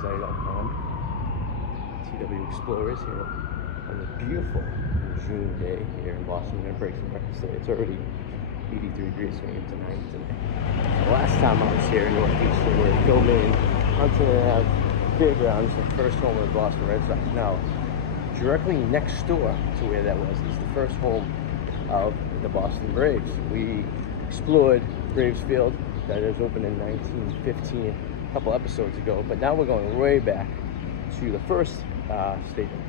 TWE Explorers here on the beautiful June day here in Boston. We're going to break some records today. It's already 83 degrees, going into 90 today. The last time I was here in Northeast, we were filming Huntington Ave Fairgrounds, the first home of the Boston Red Sox. Now, directly next door to where that was is the first home of the Boston Braves. We explored Braves Field that was opened in 1915 a couple episodes ago, but now we're going way back to the first stadium.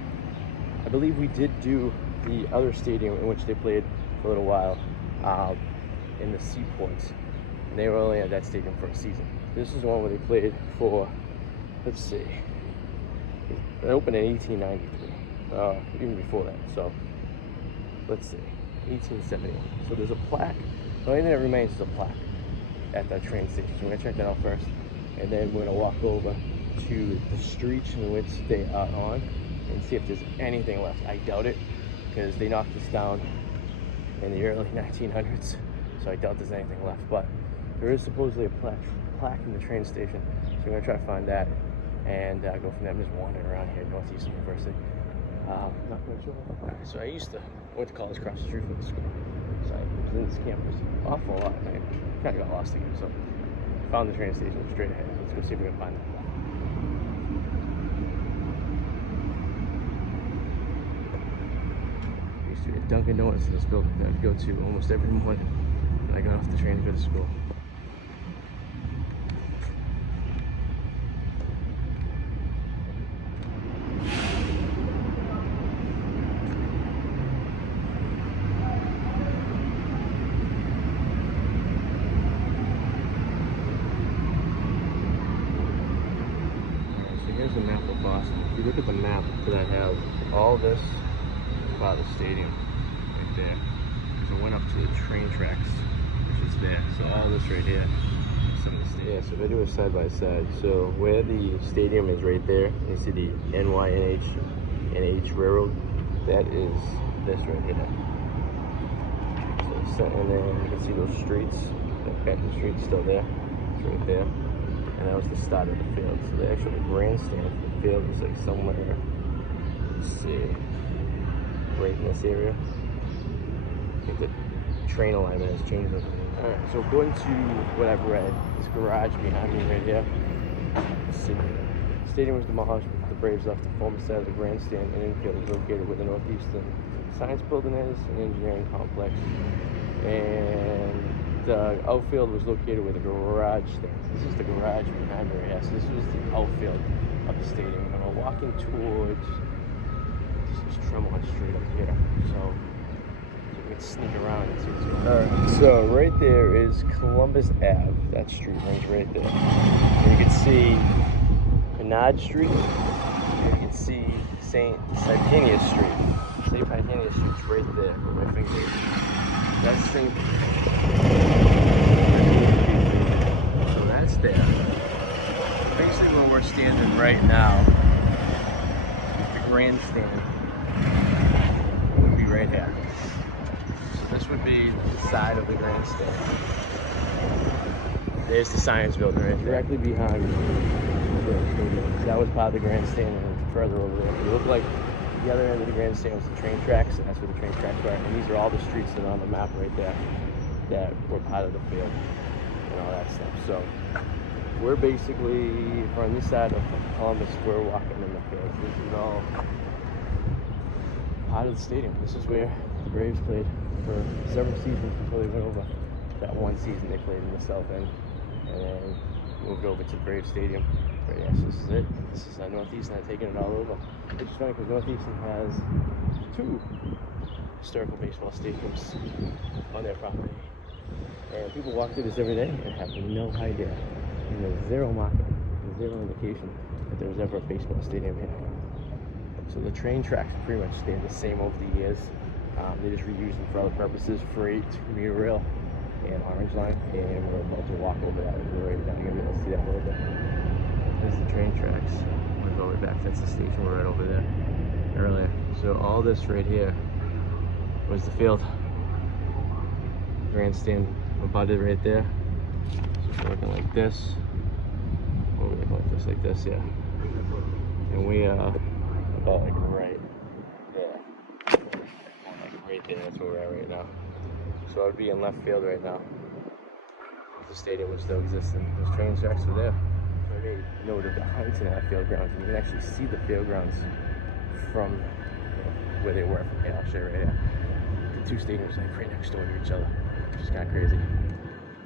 I believe we did do the other stadium in which they played for a little while in the Seaports, and they were only at that stadium for a season. This is the one where they played for, let's see, it opened in 1893, even before that, so let's see, 1870. So there's a plaque. The only thing that remains is a plaque at that train station. So we're gonna check that out first, and then we're gonna walk over to the streets in which they are on and see if there's anything left. I doubt it, because they knocked this down in the early 1900s, so I doubt there's anything left. But there is supposedly a plaque in the train station, so we're gonna try to find that and go from there. I'm just wandering around here at Northeastern University. Not quite sure. Right, so I went to college across the street from the school, so I was in this campus awful lot. I kind of got lost again, so found the train station straight ahead. Let's go see if we can find that. Used to be a Dunkin' Donuts in this building that I'd go to almost every morning when I got off the train to go to school. Here's the map of Boston. If you look at the map that I have, all this is part of the stadium right there. So I went up to the train tracks, which is there. So all this right here is some of the stadium. Yeah, so if I do a side by side, so where the stadium is right there, you see the NH Railroad, that is this right here. So, and then you can see those streets, that Benton Street's still there, it's right there. And that was the start of the field. So the actual grandstand for the field is like somewhere, let's see, right in this area. I think the train alignment has changed. Alright, so according to what I've read, this garage behind me right here, let's see, the stadium was demolished because the Braves left the former site of the grandstand and infield is located where the Northeastern Science Building is, an engineering complex, and the outfield was located where the garage stands. This is the garage behind me, yes. This was the outfield of the stadium. And we're walking towards this Tremont Street up here. So we can sneak around and see what's going on. Alright, so right there is Columbus Ave. That street runs right there. And you can see Bernard Street. And you can see St. Hypenius Street. St. Hypenius Street's right there where my finger is. That's St. So that's there. Basically where we're standing right now, the grandstand would be right here. So this would be the side of the grandstand. There's the science building right directly behind me. That was part of the grandstand, and further over there. It looked like the other end of the grandstand was the train tracks, and that's where the train tracks were. And these are all the streets that are on the map right there that were part of the field and all that stuff. So we're basically from this side of Columbus, we're walking in the field. This is all part of the stadium. This is where the Braves played for several seasons before they went over. That one season they played in the South End and then moved over to the Braves Stadium. But yes, this is it. This is Northeastern. I've taken it all over. Which is funny because Northeastern has 2 historical baseball stadiums on their property. And people walk through this every day and have no idea. And there's zero market, zero indication that there was ever a baseball stadium here. So the train tracks pretty much stayed the same over the years. They just reused them for other purposes, freight, commuter rail, and Orange Line. And we're about to walk over that. We're right down. You're going to be able to see that a little bit. There's the train tracks. I'm going to go right back. That's the station we're right over there earlier. So all this right here was the field. Grandstand above it right there. So it's looking like this. What would they call it? Just like this, yeah. And we about like right there. Like right there, that's where we're at right now. So I'd be in left field right now. If the stadium would still exist and those train tracks were there. So I made note of the Huntington field grounds, and you can actually see the field grounds from where they were from here. I'll show you right here. The two stadiums like right next door to each other, which is kind of crazy.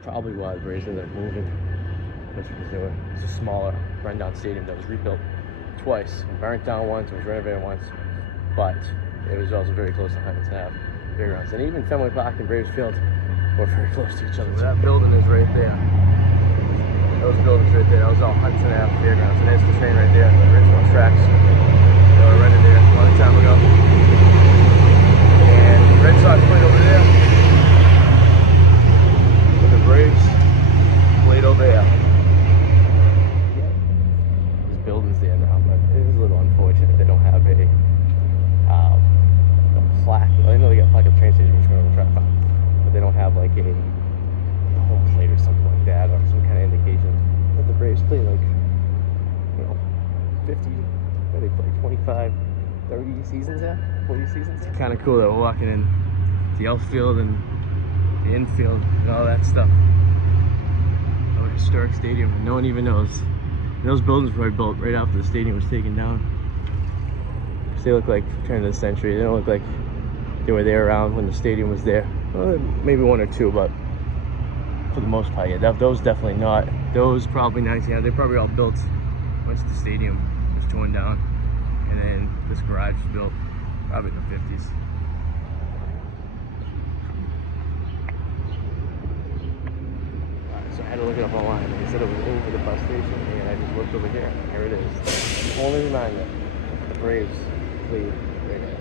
Probably why the Braves ended up moving. That's because they were, it's a smaller, rundown stadium that was rebuilt twice. It burnt down once, it was renovated once, but it was also very close to Huntington Ave fairgrounds. And even Fenway Park and Braves Field were very close to each other. So that building is right there. Those buildings right there, that was all Huntington Ave fairgrounds. And there's the train right there, the original tracks. They were rented there a long time ago. And Red Sox played over there. And the Braves played over there. Buildings there now, but it is a little unfortunate they don't have a plaque. I know they got a plaque at the train station, which we're going to try to find, but they don't have like a home plate or something like that, or some kind of indication that the Braves play like, 50, what they play, 25, 30 seasons there, 40 seasons there. It's kind of cool that we're walking in the outfield and the infield and all that stuff of a historic stadium, and no one even knows. Those buildings were built right after the stadium was taken down. They look like turn of the century. They don't look like they were there around when the stadium was there. Well, maybe one or two, but for the most part, yeah, those definitely not. Those probably 19. They probably all built once the stadium was torn down, and then this garage was built probably in the 50s. So I had to look it up online. They said it was over the bus station, and I just looked over here. Here it is. Only reminder: the Braves played right here.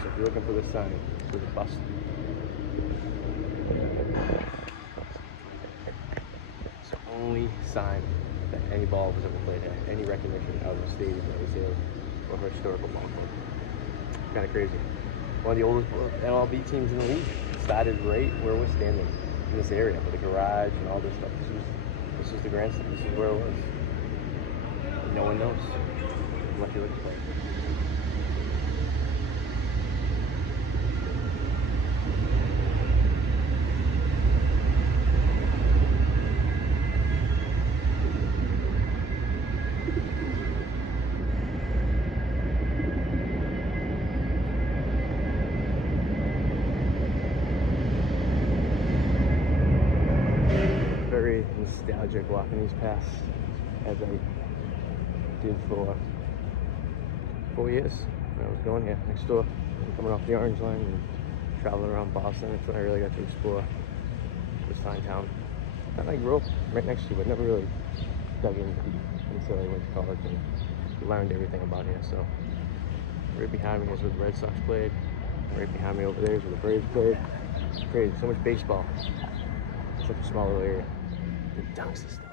So if you're looking for the sign, for the bus. Only sign that any ball was ever played at, any recognition of a stadium that was there or historical ball club. Kind of crazy. One of the oldest MLB teams in the league started right where we're standing in this area with the garage and all this stuff. This was the grandstand. This is where it was. No one knows what you look like. Very nostalgic walking these paths as I did for 4 years when I was going here next door, coming off the Orange Line and traveling around Boston. That's when I really got to explore this fine town. And I grew up right next to it, but never really dug in deep until I went to college and learned everything about here. So right behind me is where the Red Sox played. Right behind me over there is where the Braves played. It's crazy, so much baseball. Such a small little area. The dunk system.